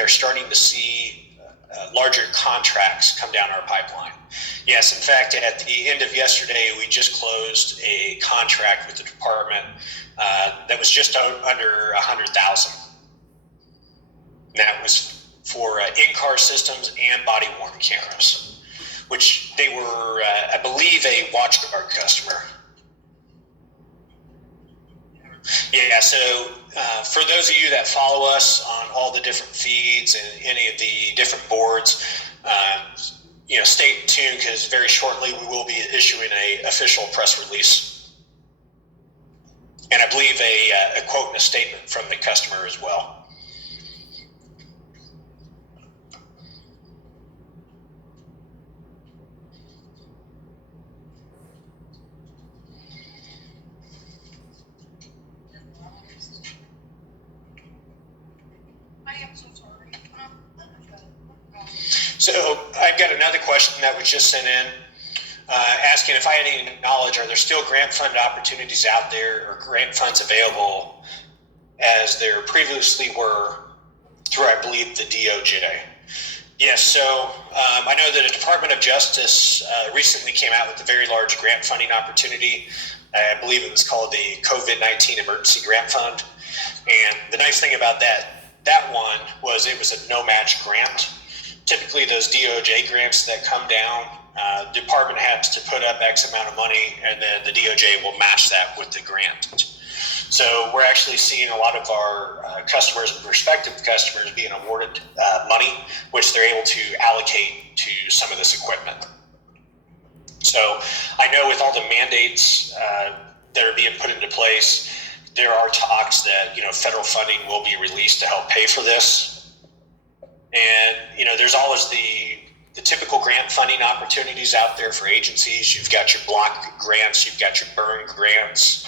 are starting to see larger contracts come down our pipeline. Yes, in fact, at the end of yesterday, we just closed a contract with the department that was just under $100,000. That was for in-car systems and body-worn cameras, which they were, I believe, a WatchGuard customer. Yeah, so for those of you that follow us on all the different feeds and any of the different boards, stay tuned, because very shortly we will be issuing an official press release. And I believe a quote and a statement from the customer as well. So I've got another question that was just sent in, asking if I had any knowledge, are there still grant fund opportunities out there or grant funds available as there previously were through, I believe, the DOJ? Yes, so I know that the Department of Justice recently came out with a very large grant funding opportunity. I believe it was called the COVID-19 Emergency Grant Fund. And the nice thing about that one was it was a no-match grant. Typically, those DOJ grants that come down, the department has to put up X amount of money, and then the DOJ will match that with the grant. So we're actually seeing a lot of our customers and prospective customers being awarded money, which they're able to allocate to some of this equipment. So I know with all the mandates that are being put into place, there are talks that federal funding will be released to help pay for this. And, there's always the typical grant funding opportunities out there for agencies. You've got your block grants, you've got your burn grants.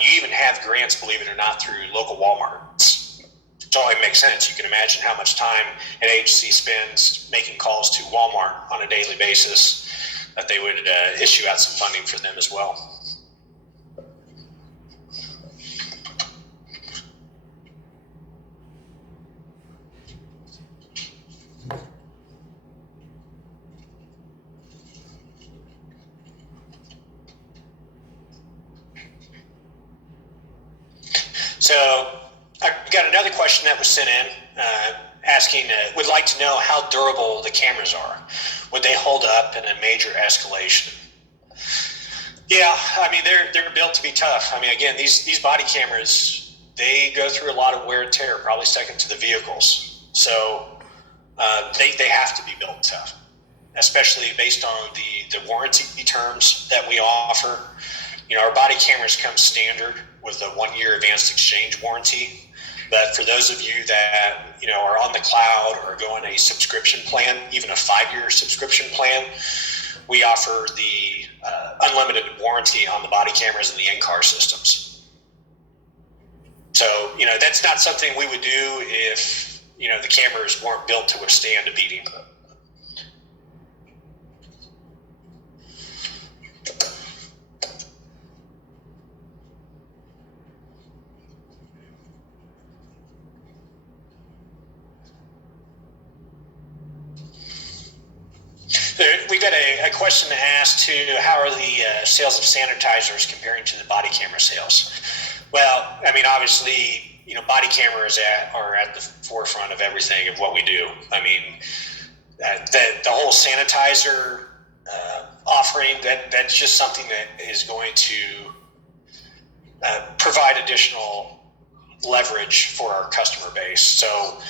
You even have grants, believe it or not, through local Walmarts. It totally makes sense. You can imagine how much time an agency spends making calls to Walmart on a daily basis, that they would issue out some funding for them as well. So I've got another question that was sent in asking, would like to know how durable the cameras are. Would they hold up in a major escalation? Yeah, I mean, they're built to be tough. I mean, again, these body cameras, they go through a lot of wear and tear, probably second to the vehicles. So they have to be built tough, especially based on the warranty terms that we offer. Our body cameras come standard with a 1-year advanced exchange warranty. But for those of you that are on the cloud or go on a subscription plan, even a 5-year subscription plan, we offer the unlimited warranty on the body cameras and the in-car systems. So that's not something we would do if the cameras weren't built to withstand a beating. We got a question asked to how are the sales of sanitizers comparing to the body camera sales? Well, I mean, obviously, body cameras are at the forefront of everything of what we do. I mean, the whole sanitizer offering, that's just something that is going to provide additional leverage for our customer base. So,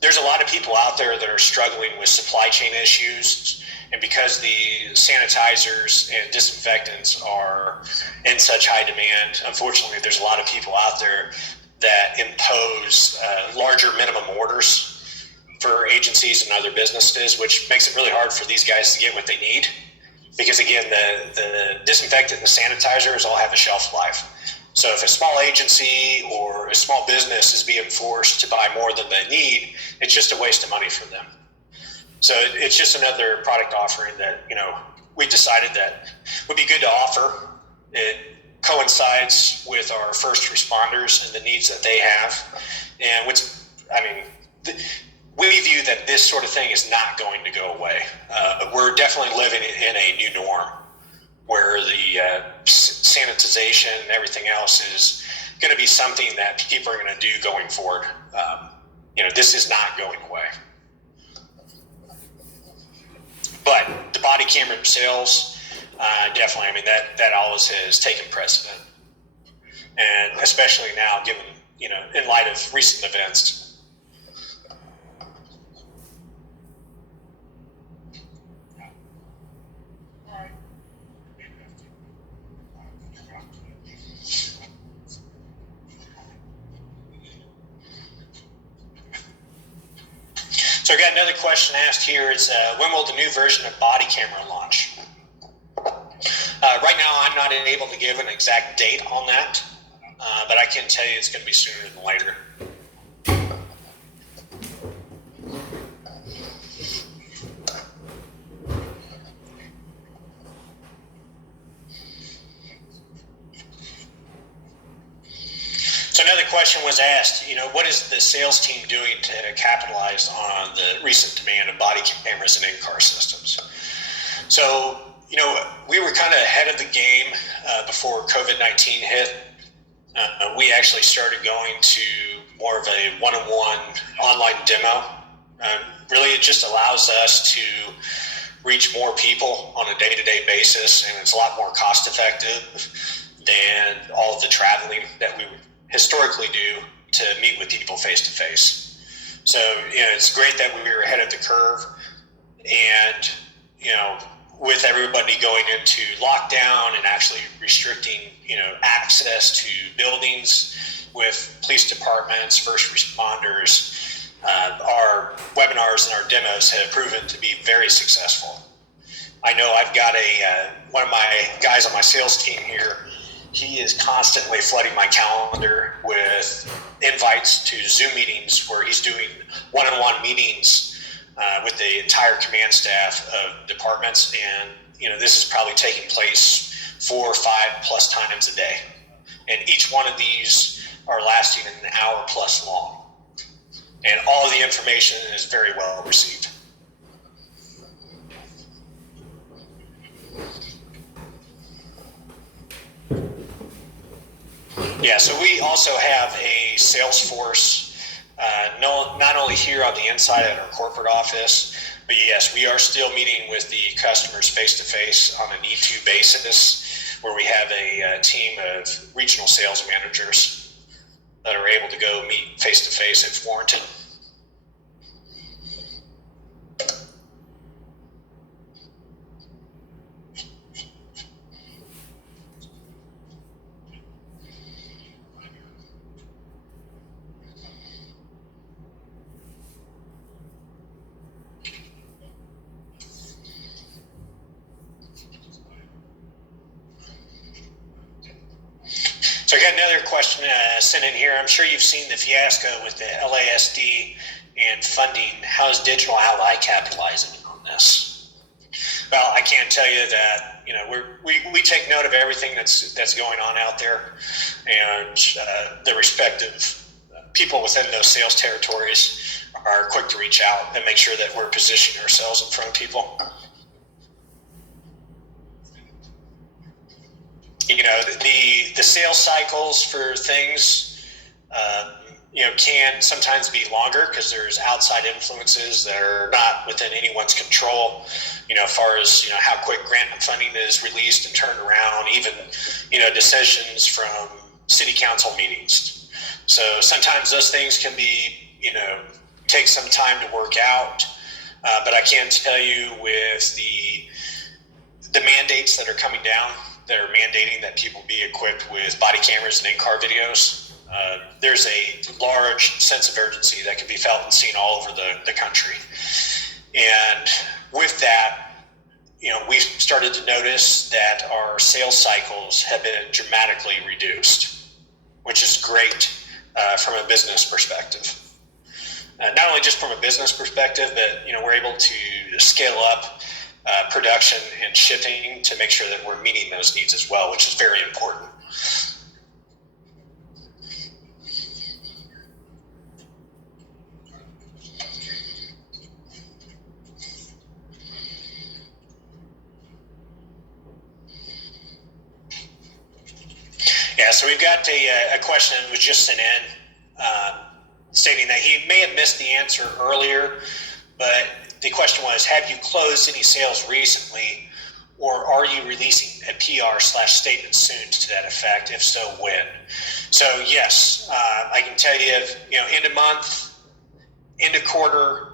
there's a lot of people out there that are struggling with supply chain issues, and because the sanitizers and disinfectants are in such high demand, unfortunately, there's a lot of people out there that impose larger minimum orders for agencies and other businesses, which makes it really hard for these guys to get what they need. Because again, the disinfectant and the sanitizers all have a shelf life. So if a small agency or a small business is being forced to buy more than they need, it's just a waste of money for them. So it's just another product offering that, we decided that would be good to offer. It coincides with our first responders and the needs that they have. And what's I mean, we view that this sort of thing is not going to go away. We're definitely living in a new norm where the sanitization and everything else is going to be something that people are going to do going forward. This is not going away. But the body camera sales, definitely, I mean, that always has taken precedent. And especially now, given, in light of recent events. So I got another question asked here. It's when will the new version of body camera launch? Right now, I'm not able to give an exact date on that, but I can tell you it's going to be sooner than later. So another question was asked, what is the sales team doing to capitalize on the recent demand of body cameras and in-car systems? So, we were kind of ahead of the game before COVID-19 hit. We actually started going to more of a one-on-one online demo. Really, it just allows us to reach more people on a day-to-day basis, and it's a lot more cost-effective than all of the traveling that we would historically do to meet with people face-to-face. So, it's great that we were ahead of the curve, and, with everybody going into lockdown and actually restricting, access to buildings with police departments, first responders, our webinars and our demos have proven to be very successful. I know I've got one of my guys on my sales team here. He is constantly flooding my calendar with invites to Zoom meetings where he's doing one-on-one meetings with the entire command staff of departments, and this is probably taking place 4 or 5 plus times a day, and each one of these are lasting an hour plus long, and all of the information is very well received. Yeah, so we also have a Salesforce, not only here on the inside at our corporate office, but yes, we are still meeting with the customers face-to-face on a need-to basis, where we have a team of regional sales managers that are able to go meet face-to-face if warranted. So I got another question sent in here. I'm sure you've seen the fiasco with the LASD and funding. How is DGLY capitalizing on this? Well, I can tell you that we take note of everything that's going on out there, and the respective people within those sales territories are quick to reach out and make sure that we're positioning ourselves in front of people. The sales cycles for things, can sometimes be longer because there's outside influences that are not within anyone's control, as far as, how quick grant funding is released and turned around, even, decisions from city council meetings. So sometimes those things can be, take some time to work out. But I can tell you with the mandates that are coming down, that are mandating that people be equipped with body cameras and in-car videos, there's a large sense of urgency that can be felt and seen all over the country. And with that, we've started to notice that our sales cycles have been dramatically reduced, which is great from a business perspective. Not only just from a business perspective, but we're able to scale up production and shipping to make sure that we're meeting those needs as well, which is very important. so we've got a question that was just sent in stating that he may have missed the answer earlier, but the question was, have you closed any sales recently, or are you releasing a PR/statement soon to that effect? If so, when? So yes, I can tell you, end of month, end of quarter,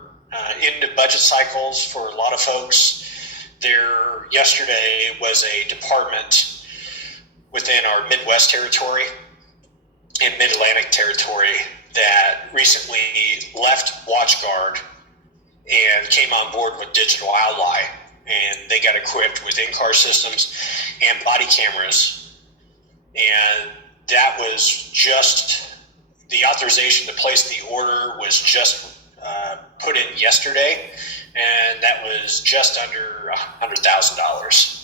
end of budget cycles for a lot of folks. There yesterday was a department within our Midwest territory and Mid-Atlantic territory that recently left WatchGuard and came on board with DGLY, and they got equipped with in-car systems and body cameras. And that was just, the authorization to place the order was just put in yesterday, and that was just under $100,000.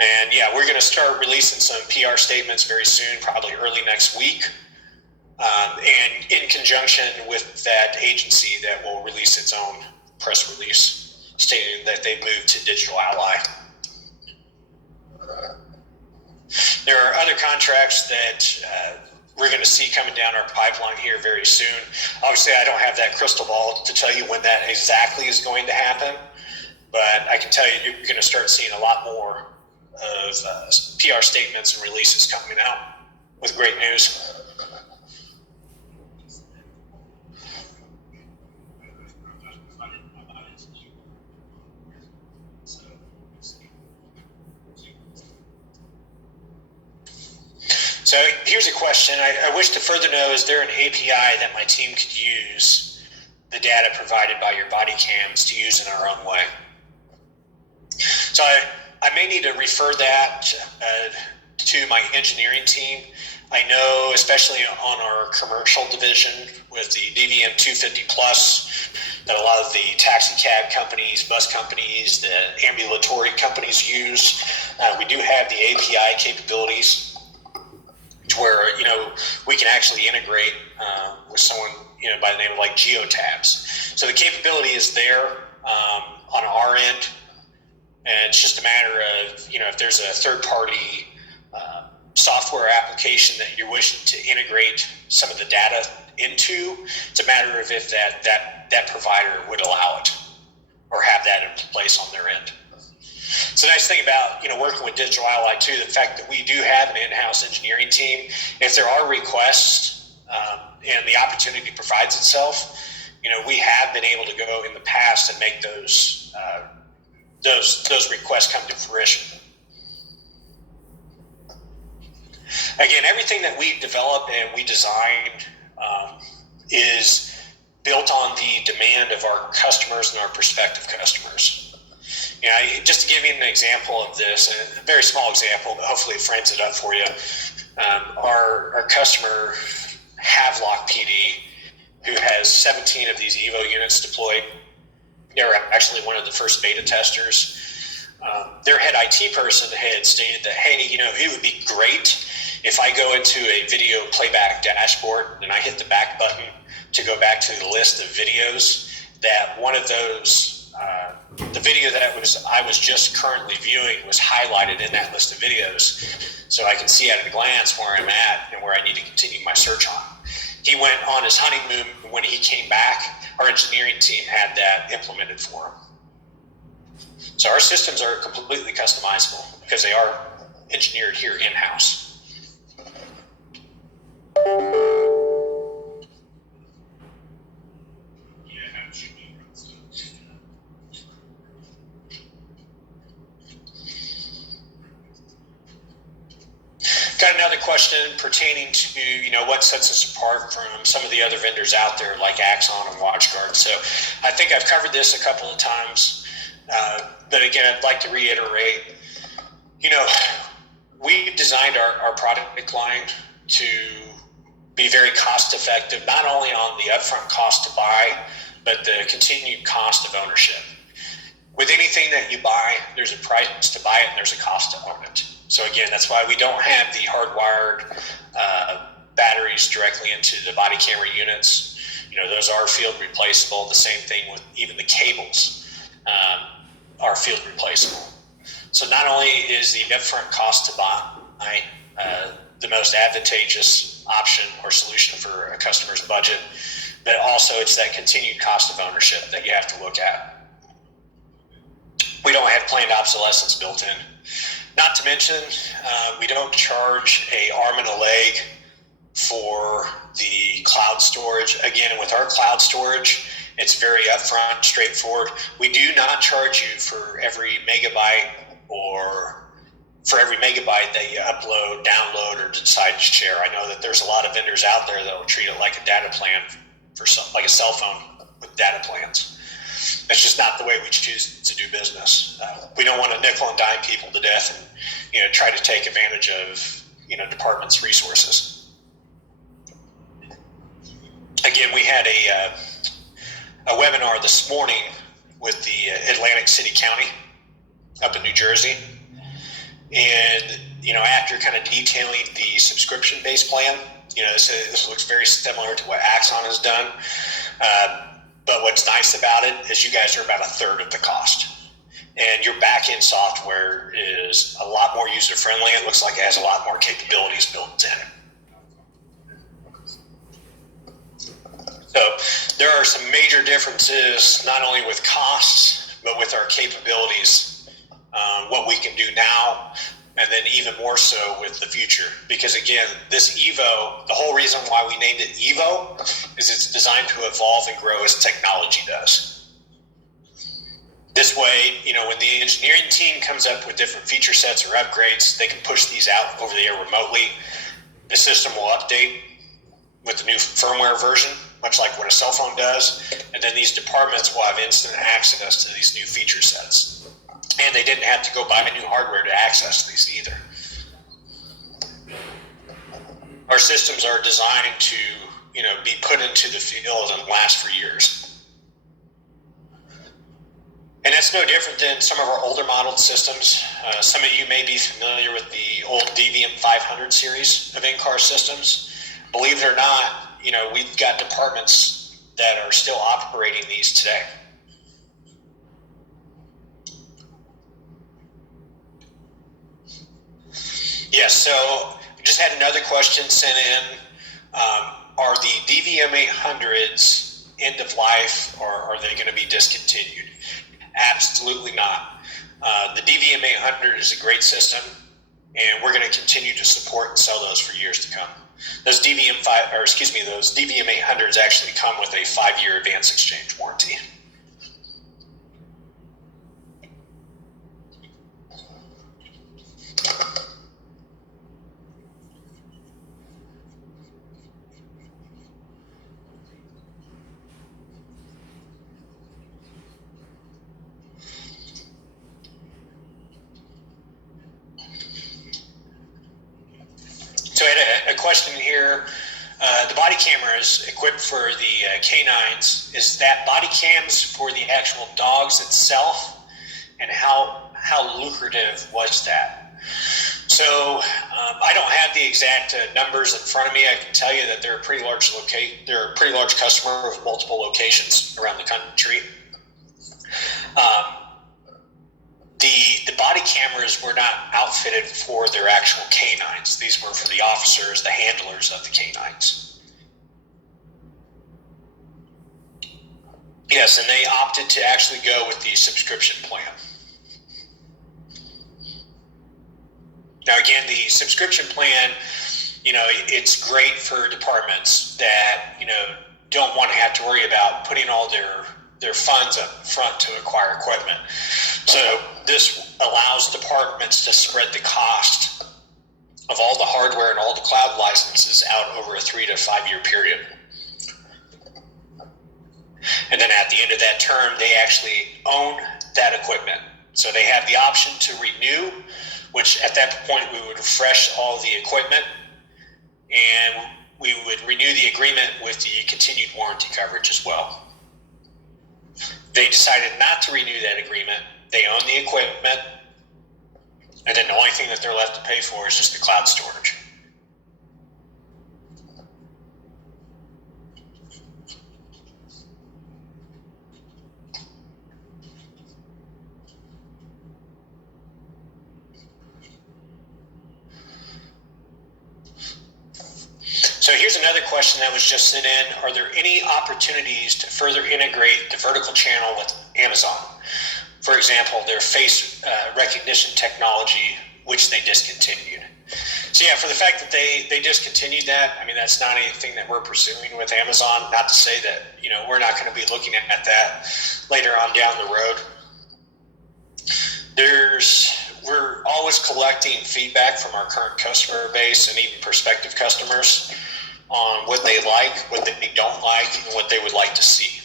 And yeah, we're going to start releasing some PR statements very soon, probably early next week. And in conjunction with that agency that will release its own press release stating that they've moved to DGLY. There are other contracts that we're going to see coming down our pipeline here very soon. Obviously, I don't have that crystal ball to tell you when that exactly is going to happen, but I can tell you you're going to start seeing a lot more of PR statements and releases coming out with great news. So here's a question. I wish to further know, is there an API that my team could use the data provided by your body cams to use in our own way? So I may need to refer that to my engineering team. I know, especially on our commercial division with the DVM 250 Plus, that a lot of the taxi cab companies, bus companies, the ambulatory companies use. We do have the API capabilities to where, we can actually integrate with someone, by the name of like GeoTabs. So the capability is there on our end. And it's just a matter of, if there's a third-party software application that you're wishing to integrate some of the data into, it's a matter of if that provider would allow it or have that in place on their end. So the nice thing about, working with DGLY too, the fact that we do have an in-house engineering team, if there are requests and the opportunity provides itself, we have been able to go in the past and make those requests come to fruition. Again, everything that we develop and we design is built on the demand of our customers and our prospective customers. Just to give you an example of this, a very small example, but hopefully it frames it up for you. Our customer, Havelock PD, who has 17 of these Evo units deployed, they're actually one of the first beta testers. Their head IT person had stated that, hey, it would be great if I go into a video playback dashboard and I hit the back button to go back to the list of videos, that one of those, the video that I was just currently viewing was highlighted in that list of videos, so I can see at a glance where I'm at and where I need to continue my search on. He went on his honeymoon. When he came back, our engineering team had that implemented for him. So our systems are completely customizable because they are engineered here in-house. Got another question pertaining to, what sets us apart from some of the other vendors out there like Axon and WatchGuard. So I think I've covered this a couple of times, but again, I'd like to reiterate, we designed our product line to be very cost effective, not only on the upfront cost to buy, but the continued cost of ownership. With anything that you buy, there's a price to buy it and there's a cost to own it. So again, that's why we don't have the hardwired batteries directly into the body camera units. Those are field replaceable. The same thing with even the cables are field replaceable. So not only is the upfront cost to buy the most advantageous option or solution for a customer's budget, but also it's that continued cost of ownership that you have to look at. We don't have planned obsolescence built in. Not to mention, we don't charge an arm and a leg for the cloud storage. Again, with our cloud storage, it's very upfront, straightforward. We do not charge you for every megabyte or for every megabyte that you upload, download, or decide to share. I know that there's a lot of vendors out there that will treat it like a data plan, like a cell phone with data plans. That's just not the way we choose to do business. We don't want to nickel and dime people to death and try to take advantage of departments' resources. Again, we had a webinar this morning with the Atlantic City County up in New Jersey, and after kind of detailing the subscription-based plan, this looks very similar to what Axon has done. But what's nice about it is you guys are about a third of the cost. And your back-end software is a lot more user-friendly. It looks like it has a lot more capabilities built in. So there are some major differences, not only with costs, but with our capabilities, what we can do now, and then even more so with the future. Because again, this Evo, the whole reason why we named it Evo is it's designed to evolve and grow as technology does. This way, when the engineering team comes up with different feature sets or upgrades, they can push these out over the air remotely. The system will update with the new firmware version, much like what a cell phone does. And then these departments will have instant access to these new feature sets. And they didn't have to go buy new hardware to access these either. Our systems are designed to, be put into the field and last for years. And that's no different than some of our older modeled systems. Some of you may be familiar with the old DVM 500 series of in-car systems. Believe it or not, we've got departments that are still operating these today. Yes, so we just had another question sent in. Are the DVM 800s end of life, or are they going to be discontinued? Absolutely not. The DVM 800 is a great system, and we're going to continue to support and sell those for years to come. Those DVM 800s actually come with a 5-year advance exchange warranty. So I had a question here. The body camera is equipped for the canines. Is that body cams for the actual dogs itself? And how lucrative was that? So I don't have the exact numbers in front of me. I can tell you that they're a pretty large customer with multiple locations around the country. The body cameras were not outfitted for their actual canines. These were for the officers, the handlers of the canines. Yes, and they opted to actually go with the subscription plan. Now again, the subscription plan, it's great for departments that, don't want to have to worry about putting all their funds up front to acquire equipment. So this allows departments to spread the cost of all the hardware and all the cloud licenses out over a 3 to 5 year period. And then at the end of that term, they actually own that equipment. So they have the option to renew, which at that point we would refresh all the equipment and we would renew the agreement with the continued warranty coverage as well. They decided not to renew that agreement. They own the equipment, and then the only thing that they're left to pay for is just the cloud storage. So here's another question that was just sent in. Are there any opportunities to further integrate the vertical channel with Amazon? For example, their face recognition technology, which they discontinued. So yeah, for the fact that they discontinued that, I mean, that's not anything that we're pursuing with Amazon. Not to say that, we're not going to be looking at that later on down the road. We're always collecting feedback from our current customer base and even prospective customers on what they like, what they don't like, and what they would like to see.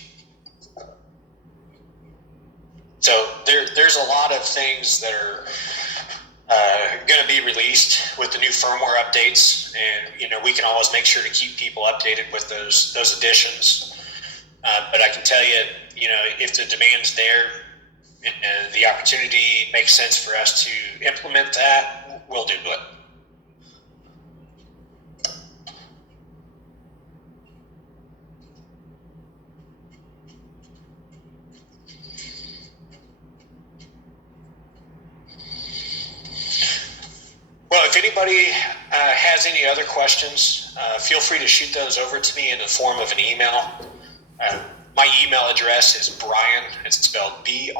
So there's a lot of things that are going to be released with the new firmware updates, and we can always make sure to keep people updated with those additions. But I can tell you, if the demand's there and the opportunity makes sense for us to implement that, we'll do it. Well, if anybody has any other questions, feel free to shoot those over to me in the form of an email. My email address is Brian. It's spelled BRIAN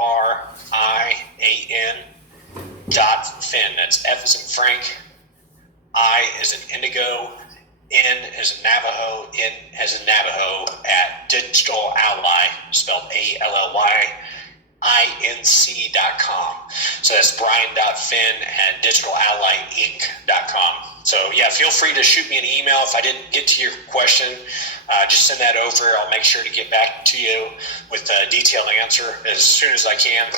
.Finn. That's F as in Frank, I as in Indigo, N as in Navajo, N as in Navajo at DGLY, spelled ALLY. inc.com. So that's brian.finn at digitalallyinc.com. So yeah, feel free to shoot me an email. If I didn't get to your question, just send that over. I'll make sure to get back to you with a detailed answer as soon as I can.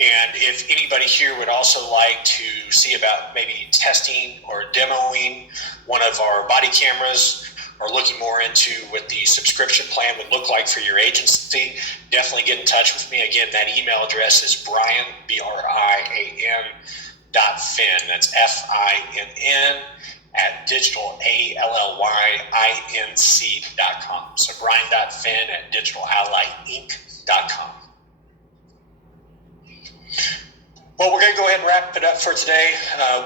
And if anybody here would also like to see about maybe testing or demoing one of our body cameras, or looking more into what the subscription plan would look like for your agency, definitely get in touch with me. Again, that email address is Brian, BRIAN .Finn. That's FINN at digitalallyinc.com. So Brian.Finn at digitalallyinc.com. Well, we're going to go ahead and wrap it up for today.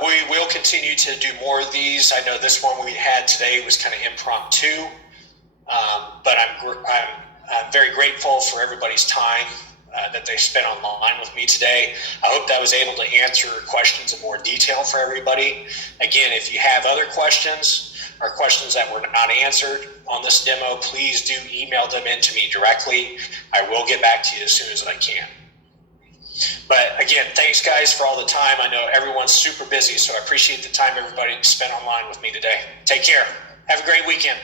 We will continue to do more of these. I know this one we had today was kind of impromptu, but I'm very grateful for everybody's time that they spent online with me today. I hope that I was able to answer questions in more detail for everybody. Again, if you have other questions or questions that were not answered on this demo, please do email them in to me directly. I will get back to you as soon as I can. But again, thanks guys for all the time. I know everyone's super busy, so I appreciate the time everybody spent online with me today. Take care. Have a great weekend.